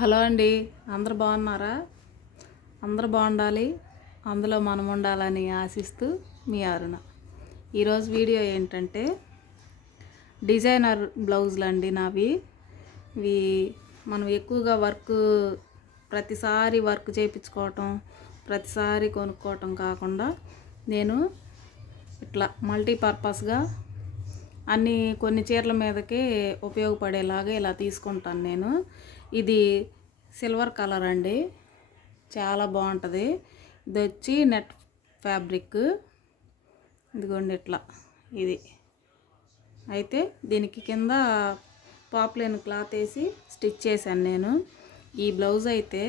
Hello అండి, అందరు బాగున్నారా? అందరు బాగుండాలి, అందులో మనం ఉండాలని ఆశిస్తూ మీ అరుణ. ఈరోజు వీడియో ఏంటంటే డిజైనర్ బ్లౌజులు అండి నావి. ఇవి మనం ఎక్కువగా ప్రతిసారి వర్క్ చేయించుకోవటం, ప్రతిసారి కొనుక్కోవటం కాకుండా నేను ఇట్లా మల్టీపర్పస్గా కొన్ని చీరల మీదకే ఉపయోగపడేలాగా ఇలా తీసుకుంటాను నేను. ఇది సిల్వర్ కలర్ అండి, చాలా బాగుంటుంది. ఇది వచ్చి నెట్ ఫ్యాబ్రిక్. ఇదిగోండి ఇట్లా ఇది అయితే దీనికి కింద పాప్లైన్ క్లాత్ వేసి స్టిచ్ చేశాను నేను. ఈ బ్లౌజ్ అయితే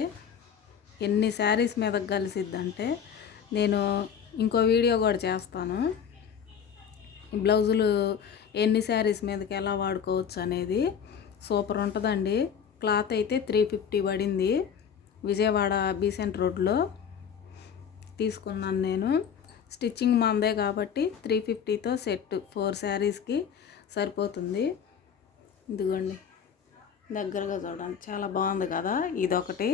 ఎన్ని శారీస్ మీద కలిసిద్దంటే నేను ఇంకో వీడియో కూడా చేస్తాను. ఈ బ్లౌజులు ఎన్ని శారీస్ మీదకి ఎలా వాడుకోవచ్చు అనేది సూపర్ ఉంటుందండి. క్లాత్ అయితే 350 పడింది. విజయవాడ బీసెంట్ రోడ్లో తీసుకున్నాను నేను. స్టిచ్చింగ్ మందే కాబట్టి 350తో సెట్ 4 శారీస్కి సరిపోతుంది. ఇదిగోండి దగ్గరగా చూడండి, చాలా బాగుంది కదా. ఇదొకటి,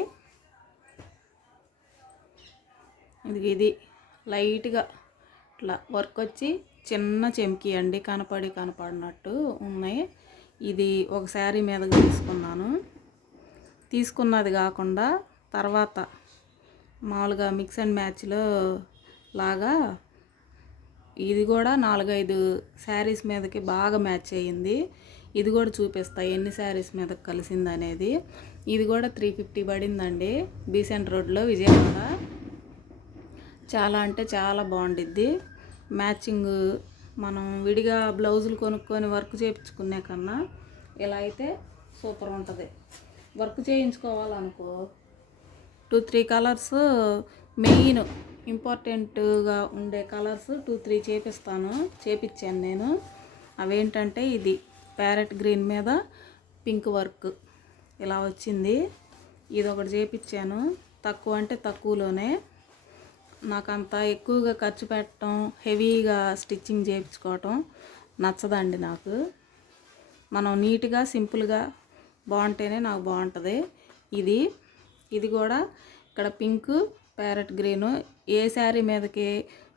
ఇది లైట్గా ఇట్లా వర్క్ వచ్చి చిన్న చెంకి అండి, కనపడినట్టు ఉన్నాయి. ఇది ఒక శారీ మీద తీసుకున్నది కాకుండా తర్వాత మామూలుగా మిక్స్ అండ్ మ్యాచ్లో లాగా ఇది కూడా 4-5 శారీస్ మీదకి బాగా మ్యాచ్ అయ్యింది. ఇది కూడా చూపిస్తా ఎన్ని శారీస్ మీద కలిసింది అనేది. ఇది కూడా 350 పడిందండి, బీసెంట్ రోడ్లో విజయవాడ. చాలా అంటే చాలా బాగుండిద్ది. మ్యాచింగ్ మనం విడిగా బ్లౌజులు కొనుక్కొని వర్క్ చేయించుకునే కన్నా ఇలా అయితే సూపర్ ఉంటుంది. వర్క్ చేయించుకోవాలనుకో 2-3 కలర్స్ మెయిన్ ఇంపార్టెంట్గా ఉండే కలర్స్ 2-3 చేపించాను నేను. అవేంటంటే ఇది ప్యారెట్ గ్రీన్ మీద పింక్ వర్క్ ఇలా వచ్చింది. ఇది ఒకటి చేపించాను. తక్కువ అంటే తక్కువలోనే. నాకు అంత ఎక్కువగా ఖర్చు పెట్టడం, హెవీగా స్టిచ్చింగ్ చేయించుకోవటం నచ్చదండి నాకు. మనం నీట్గా సింపుల్గా బాగుంటేనే నాకు బాగుంటుంది. ఇది కూడా ఇక్కడ పింక్ ప్యారెట్ గ్రీను ఏ శారీ మీదకి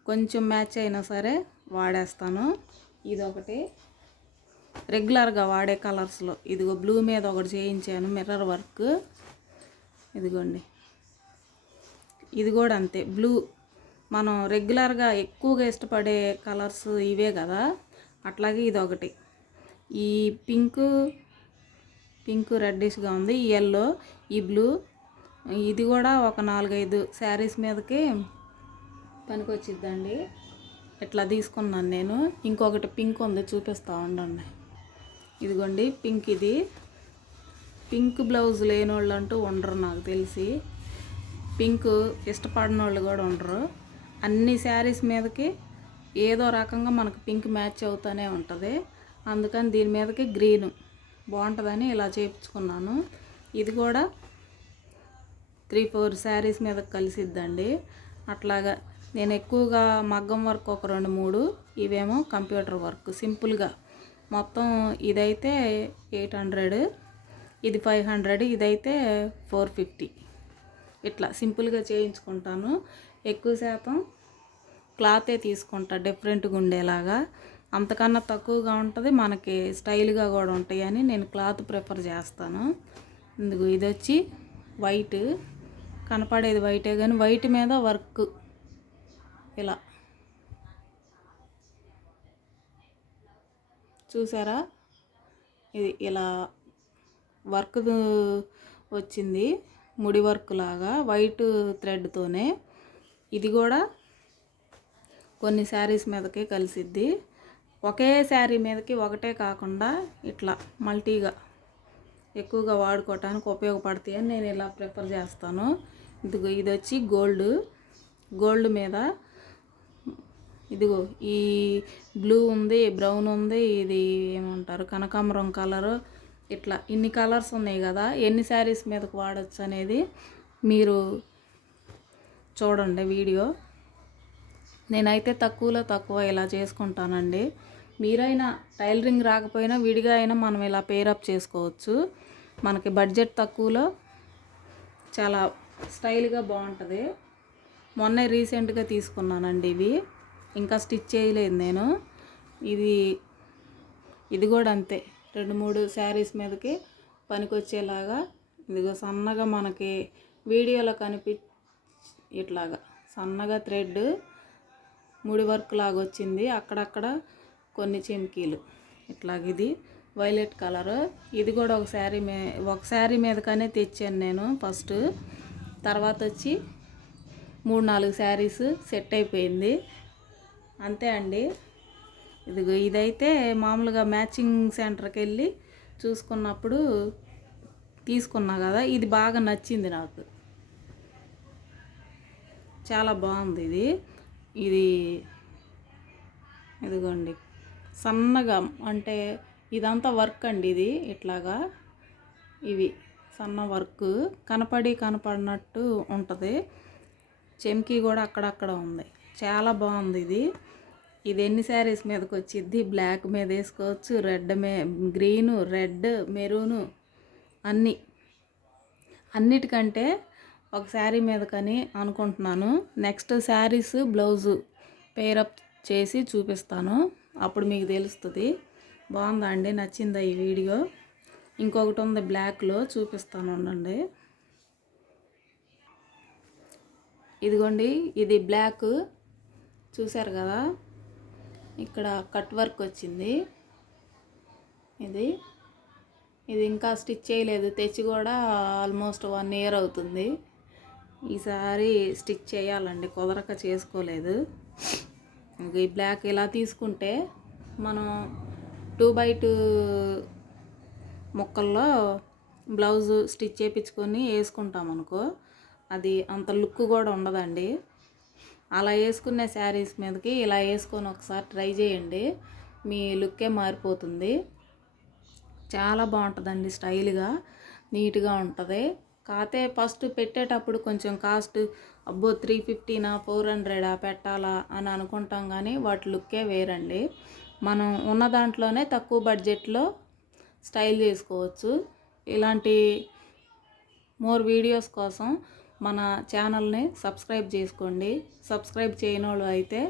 కొంచెం మ్యాచ్ అయినా సరే వాడేస్తాను. ఇదొకటి రెగ్యులర్గా వాడే కలర్స్లో. ఇదిగో బ్లూ మీద ఒకటి చేయించాను మిర్రర్ వర్క్. ఇదిగోండి ఇది కూడా అంతే, బ్లూ. మనం రెగ్యులర్గా ఎక్కువగా ఇష్టపడే కలర్స్ ఇవే కదా, అట్లాగే ఇదొకటి. ఈ పింక్ రెడ్డిష్గా ఉంది, ఈ ఎల్లో, ఈ బ్లూ. ఇది కూడా ఒక 4-5 శారీస్ మీదకి పనికొచ్చిద్దండి. ఇట్లా తీసుకున్నాను నేను. ఇంకొకటి పింక్ ఉంది, చూపిస్తూ ఉండండి. ఇదిగోండి పింక్. ఇది పింక్ బ్లౌజ్ లేని వాళ్ళు అంటూ ఉండరు నాకు తెలిసి. పింక్ ఇష్టపడిన వాళ్ళు కూడా ఉండరు. అన్ని శారీస్ మీదకి ఏదో రకంగా మనకు పింక్ మ్యాచ్ అవుతూనే ఉంటుంది. అందుకని దీని మీదకి గ్రీను బాగుంటుందని ఇలా చేయించుకున్నాను. ఇది కూడా 3-4 శారీస్ మీద కలిసిద్దండి. అట్లాగా నేను ఎక్కువగా మగ్గం వర్క్ ఒక 2-3, ఇవేమో కంప్యూటర్ వర్క్ సింపుల్గా. మొత్తం ఇదైతే 800, ఇది 500, ఇదైతే 450. ఇట్లా సింపుల్గా చేయించుకుంటాను. ఎక్కువ శాతం క్లాతే తీసుకుంటా, డిఫరెంట్గా ఉండేలాగా. అంతకన్నా తక్కువగా ఉంటుంది, మనకి స్టైల్గా కూడా ఉంటాయని నేను క్లాత్ ప్రిఫర్ చేస్తాను. ఇందుకు ఇది వచ్చి వైట్, కనపడేది వైటే కానీ వైట్ మీద వర్క్ ఇలా చూసారా. ఇది ఇలా వర్క్ వచ్చింది, ముడి వర్క్ లాగా వైట్ థ్రెడ్తోనే. ఇది కూడా కొన్ని శారీస్ మీదకే కలిసిద్ది. ఒకే శారీ మీదకి ఒకటే కాకుండా ఇట్లా మల్టీగా ఎక్కువగా వాడుకోవటానికి ఉపయోగపడతాయి అని నేను ఇలా ప్రిఫర్ చేస్తాను. ఇది వచ్చి గోల్డ్ మీద ఇదిగో ఈ బ్లూ ఉంది, బ్రౌన్ ఉంది, ఇది ఏమంటారు కనకాంబరం కలరు. ఇట్లా ఇన్ని కలర్స్ ఉన్నాయి కదా, ఎన్ని శారీస్ మీదకి వాడచ్చు అనేది మీరు చూడండి వీడియో. నేనైతే తక్కువ ఇలా చేసుకుంటానండి. మీరైనా టైలరింగ్ రాకపోయినా విడిగా అయినా మనం ఇలా పేరప్ చేసుకోవచ్చు. మనకి బడ్జెట్ తక్కువలో చాలా స్టైల్గా బాగుంటుంది. మొన్నే రీసెంట్గా తీసుకున్నానండి ఇవి, ఇంకా స్టిచ్ చేయలేదు నేను. ఇది కూడా అంతే, 2-3 శారీస్ మీదకి పనికొచ్చేలాగా ఇదిగో సన్నగా మనకి వీడియోలో ఇట్లాగా సన్నగా థ్రెడ్ ముడి వర్క్ లాగా వచ్చింది. అక్కడక్కడ కొన్ని చెమ్కీలు ఇట్లాగ. ఇది వైలెట్ కలర్. ఇది కూడా ఒక శారీ మీదకనే తెచ్చాను నేను ఫస్ట్. తర్వాత వచ్చి 3-4 శారీస్ సెట్ అయిపోయింది. అంతే అండి. ఇదిగో ఇదైతే మామూలుగా మ్యాచింగ్ సెంటర్కి వెళ్ళి చూసుకున్నప్పుడు తీసుకున్నా కదా, ఇది బాగా నచ్చింది నాకు. చాలా బాగుంది ఇదిగోండి సన్నగా, అంటే ఇదంతా వర్క్ అండి. ఇది ఇట్లాగా ఇవి సన్న వర్క్ కనపడినట్టు ఉంటుంది. చెమ్కీ కూడా అక్కడక్కడ ఉంది. చాలా బాగుంది ఇది ఎన్ని శారీస్ మీదకి వచ్చింది. బ్లాక్ మీద వేసుకోవచ్చు, గ్రీను, రెడ్, మెరూను, అన్నిటికంటే ఒక శారీ మీద కానీ అనుకుంటున్నాను. నెక్స్ట్ శారీస్ బ్లౌజు పేరప్ చేసి చూపిస్తాను, అప్పుడు మీకు తెలుస్తుంది. బాగుందా అండి? నచ్చిందా ఈ వీడియో? ఇంకొకటి ఉంది బ్లాక్లో, చూపిస్తాను ఉండండి. ఇదిగోండి, ఇది బ్లాక్ చూసారు కదా, ఇక్కడ కట్ వర్క్ వచ్చింది. ఇది ఇంకా స్టిచ్ చేయలేదు, తెచ్చి కూడా ఆల్మోస్ట్ 1 ఇయర్ అవుతుంది. ఈసారి స్టిచ్ చేయాలండి, కుదరక చేసుకోలేదు. ఈ బ్లాక్ ఇలా తీసుకుంటే మనం 2x2 ముక్కల్లో బ్లౌజు స్టిచ్ చేయించుకొని వేసుకుంటాం అనుకో, అది అంత లుక్ కూడా ఉండదండి. అలా వేసుకునే శారీస్ మీదకి ఇలా వేసుకొని ఒకసారి ట్రై చేయండి, మీ లుక్కే మారిపోతుంది. చాలా బాగుంటుందండి, స్టైల్గా నీట్గా ఉంటుంది. కాకపోతే ఫస్ట్ పెట్టేటప్పుడు కొంచెం కాస్ట్, అబ్బో 350నా 400 పెట్టాలా అని అనుకుంటాం, కానీ వాటి లుక్కే వేరండి. మనం ఉన్న దాంట్లోనే తక్కువ బడ్జెట్లో స్టైల్ చేసుకోవచ్చు. ఇలాంటి మోర్ వీడియోస్ కోసం మన ఛానల్ని సబ్స్క్రైబ్ చేసుకోండి. సబ్స్క్రైబ్ చేయని వాళ్ళు అయితే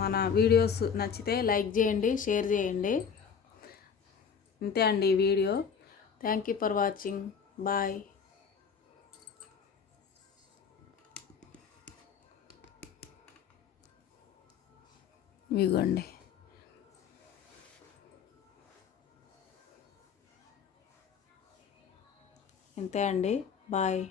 మన వీడియోస్ నచ్చితే లైక్ చేయండి, షేర్ చేయండి. ఇంతే అండి ఈ video. Thank you for watching. Bye. ఇదిగోండి. ఇంతే అండి. బాయ్.